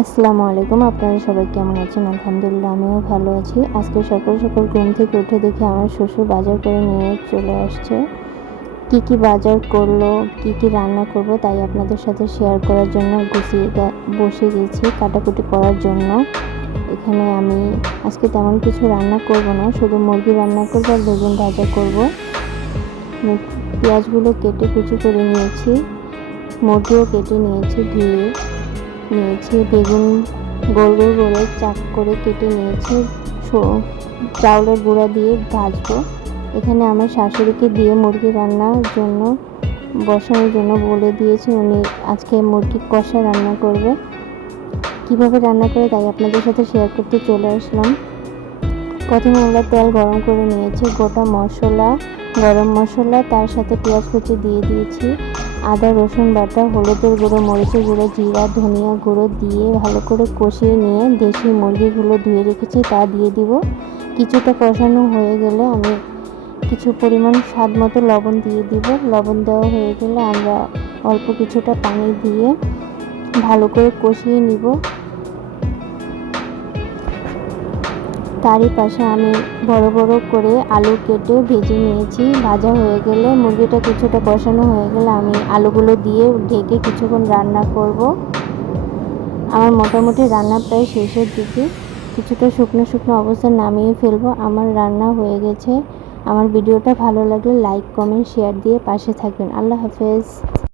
আসসালামু আলাইকুম। আপনারা সবাই কেমন আছেন? আলহামদুলিল্লাহ আমিও ভালো আছি। আজকে সকাল সকাল ঘুম থেকে উঠে দেখি আমার শ্বশুর বাজার করে নিয়ে চলে আসছে। কি বাজার করলো, কি রান্না করব তাই আপনাদের সাথে শেয়ার করার জন্য গুছিয়ে বসে গেছি কাটাকুটি করার জন্য। এখানে আমি আজকে তেমন কিছু রান্না করব না, শুধু মুরগি রান্না করব আর বেগুন ভাজা করব। পেঁয়াজগুলো কেটে কুচি করে নিয়েছি, মুরগিও কেটে নিয়েছি, ধুয়ে নিয়েছি। বেগুন গোল গোল করে চাক করে কেটে নিয়েছি, চাউলের গুঁড়া দিয়ে ভাজবো। এখানে আমার শাশুড়িকে দিয়ে মুরগি রান্নার জন্য বসানোর জন্য বলে দিয়েছি, উনি আজকে মুরগি কষা রান্না করবে। কিভাবে রান্না করে তাই আপনাদের সাথে শেয়ার করতে চলে আসলাম। প্রথমে আমরা তেল গরম করে নিয়েছি, গোটা মশলা, গরম মশলা, তার সাথে পেঁয়াজ কুচি দিয়ে দিয়েছি, আদা রসুন বাটা, হলুদের গুঁড়ো, মরিচের গুঁড়ো, জিরা ধনিয়া গুঁড়ো দিয়ে ভালো করে কষিয়ে নিয়ে দেশি মুরগিগুলো ধুয়ে রেখেছি তা দিয়ে দিব। কিছুটা কষানো হয়ে গেলে আমি কিছু পরিমাণ স্বাদ মতো লবণ দিয়ে দিব। লবণ দেওয়া হয়ে গেলে আমরা অল্প কিছুটা পানি দিয়ে ভালো করে কষিয়ে নিব। তারই পাশে আমি বড় বড় করে আলু কেটে ভেজে নিয়েছি। ভাজা হয়ে গেলে, মুরগিটা কিছুটা কষানো হয়ে গেলে আমি আলুগুলো দিয়ে ঢেকে কিছুক্ষণ রান্না করব। আমার মোটামুটি রান্না প্রায় শেষের দিকে, কিছুটা শুকনো শুকনো অবস্থায় নামিয়ে ফেলবো। আমার রান্না হয়ে গেছে। আমার ভিডিওটা ভালো লাগলে লাইক কমেন্ট শেয়ার দিয়ে পাশে থাকবেন। আল্লাহ হাফেজ।